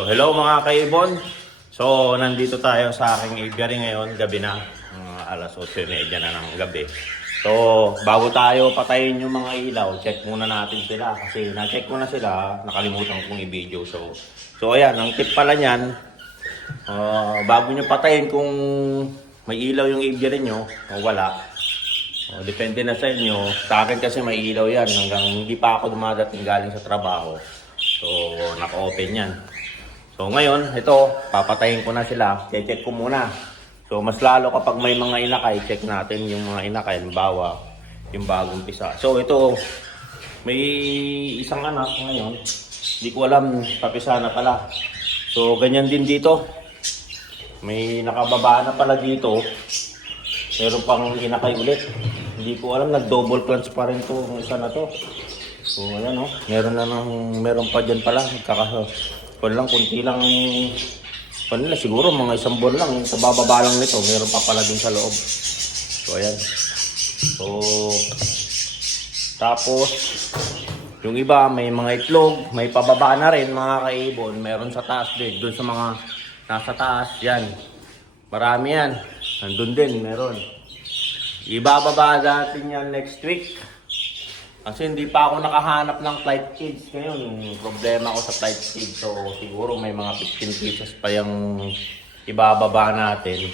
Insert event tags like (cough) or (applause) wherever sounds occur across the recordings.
So, hello mga kaibon. So, nandito tayo sa aking aviary ngayon, gabi na. Mga alas 8.30 na ng gabi. So, bago tayo patayin yung mga ilaw, check muna natin sila. Kasi na-check ko na sila, nakalimutan kong i-video. So, so ayan, ang tip pala niyan, ah, bago nyo patayin kung may ilaw yung aviary nyo o wala, o, depende na sa inyo. Sa akin kasi may ilaw yan hanggang hindi pa ako dumadating galing sa trabaho. So, naka-open yan. So, ngayon, ito, papatayin ko na sila. Check ko muna. So, mas lalo kapag may mga inakay, check natin yung mga inakay. Halimbawa, yung bagong pisa. So, ito, may isang anak ngayon. Hindi ko alam, papisa na pala. So, ganyan din dito. May nakababa na pala dito. Meron pang inakay ulit. Hindi ko alam, nag-double clutch pa rin to isa na to. So, ayan o. Meron na ng, meron pa dyan pala. Kaka, kung lang, kunti lang. Kung nila, siguro mga isang buwan lang. Sa bababa lang nito, meron pa pala dun sa loob. So, ayan. So, tapos, yung iba, may mga itlog, may pababa na rin mga kaibon. Meron sa taas din. Doon sa mga nasa taas, yan. Marami yan. Nandun din, meron. Ibababa natin yan next week. Kasi hindi pa ako nakahanap ng flight kids ngayon. Yung problema ko sa flight kids. So siguro may mga 15 pieces pa yung ibababa natin.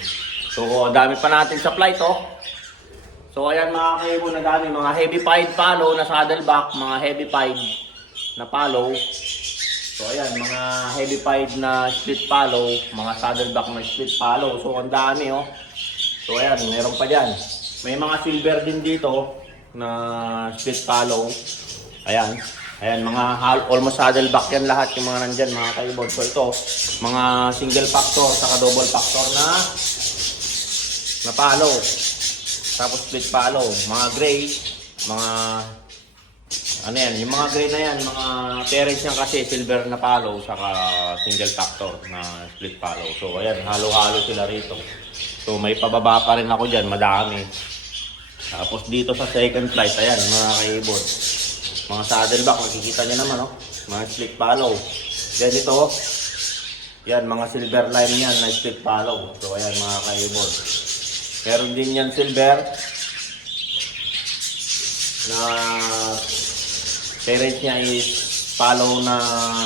So dami pa natin sa flight oh. So ayan mga kaibo na dami. Mga heavy pied palo na saddleback. Mga heavy pied na palo. So ayan, mga heavy pied na split palo, mga saddleback na split palo. So ang dami oh. So ayan, meron pa dyan. May mga silver din dito na split palo. Ayan. Ayan, mga almost saddleback yan lahat yung mga nandyan, mga kaibod. So ito, mga single factor, saka double factor na na palo. Tapos split palo. Mga gray, mga ano yan, yung mga gray na yan, mga parents niyan kasi silver na palo, saka single factor na split palo. So ayan, halo-halo sila rito. So may pababa pa rin ako dyan, madami. Tapos dito sa second flight, ayan, mga kaibon. Mga saddleback, makikita nyo naman, oh. Mga split palo. Yan ito, oh. Yan, mga silver line yan na split palo. So ayan, mga kaibon. Meron din yan silver na parents niya is follow na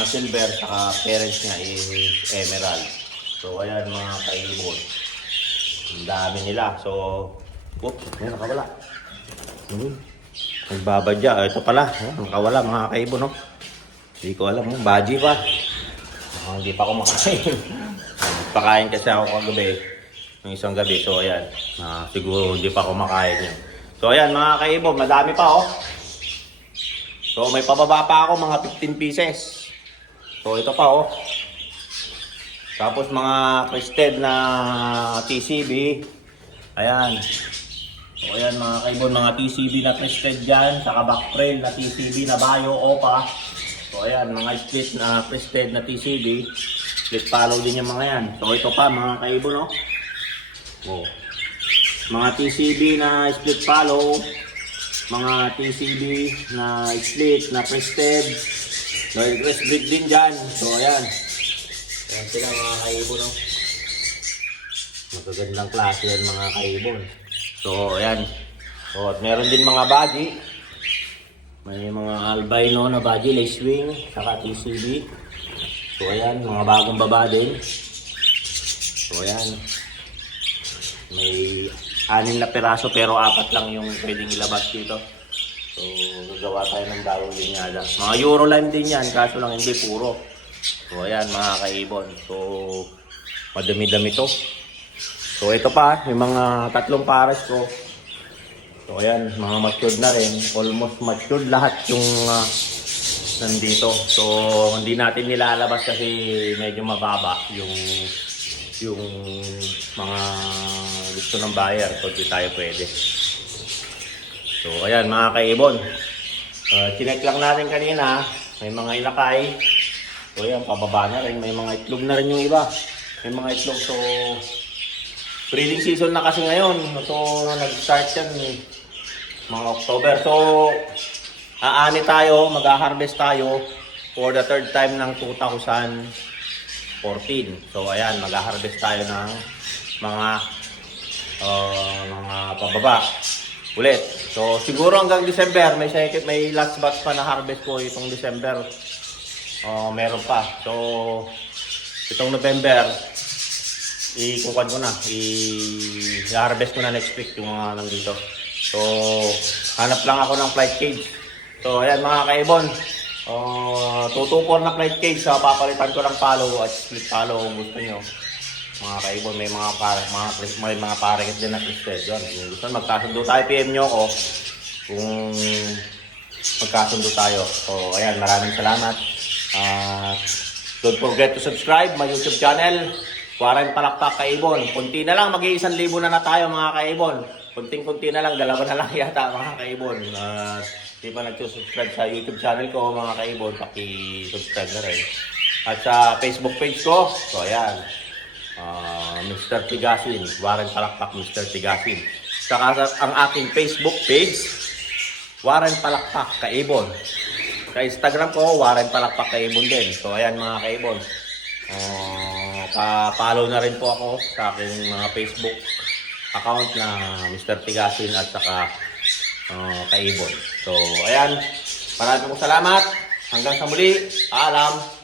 silver saka parents niya is emerald. So ayan mga kaibon. Ang dami nila. So, oops, may nakawala. Hmm. Nagbabadya. Ah, Ito pala. Oh, nakawala mga kaibon. No? Hindi ko alam. Oh, baji pa. Ah, hindi pa ako makain. (laughs) Pakain kasi ako kagabi. Ng isang gabi. So ayan. Ah, siguro hindi pa ako makain yun. So ayan mga kaibon. Madami pa oh. So may pababa pa ako mga 15 pieces. So ito pa oh. Tapos mga crested na TCB. Ayan. So ayan mga kaibon, mga TCB na crested dyan. Saka back trail na TCB na Bayo, OPA. So ayan, mga split na crested na TCB. Split follow din yung mga yan. So ito pa mga kaibon oh. Oh. Mga TCB na split follow. Mga TCB na split na crested. No, crest breed din dyan. So ayan. Ayan sila mga kaibon, no? Magagandang klase yan mga kaibon. So, ayan. So, at meron din mga baji. May mga albino na baji, lace wing, saka TCB. So, ayan, mga bagong baba din. So, ayan. May anin na piraso pero apat lang yung pwedeng ilabas dito. So, gagawa tayo ng dawang linyada. Mga Euroline din yan, kaso lang hindi puro. So, ayan mga kaibon. So, madami-dami to. So, ito pa, yung mga tatlong pares ko. So, ayan, mga matured na rin. Almost matured lahat yung ah, nandito. So, hindi natin nilalabas kasi medyo mababa yung yung mga gusto ng buyer. So, di tayo pwede. So, ayan mga kaibon. Uh, chinek lang natin kanina. May mga ilakay. So, ayan, pababa na rin. May mga itlog na rin yung iba. May mga itlog. So, breeding season na kasi ngayon. So, nag-start yan eh, mga October. So, aani tayo, mag-harvest tayo for the third time ng 2000 14. So ayan, mag-harvest tayo ng mga uh, mga pababa ulit. So siguro hanggang December may second may last batch pa na harvest ko itong December. Oh, meron pa. So itong November ikukuan ko na, i-harvest ko na next week yung mga nandito. So, hanap lang ako ng flight cage. So, ayan mga kaibon. Uh, 224 na flight cage. So, papalitan ko ng palo at split palo kung gusto nyo. Mga kaibon, may mga para, mga, may mga parekit din na twisted. Yun, kung gusto magkasundo tayo, PM nyo ako. Kung magkasundo tayo. So, ayan, maraming salamat. At don't forget to subscribe my YouTube channel. Warren Palakpak Kaibon. Kunti na lang, mag-iisang libo na na tayo mga kaibon. Kunting-kunti na lang, dalawa na lang (laughs) yata mga kaibon. At di pa nagsusubscribe sa YouTube channel ko mga kaibon, paki-subscribe na rin. At sa Facebook page ko, so ayan, Ah, Mr. Tigasin, Warren Palakpak Mr. Tigasin. Saka sa- ang aking Facebook page, Warren Palakpak Kaibon. Sa Instagram ko, Warren Palakpak Kaibon din. So ayan mga kaibon. Uh, pa-follow na rin po ako sa aking mga Facebook account na Mr. Tigasin at saka uh, Kaibon. So ayan, maraming po salamat. Hanggang sa muli, paalam.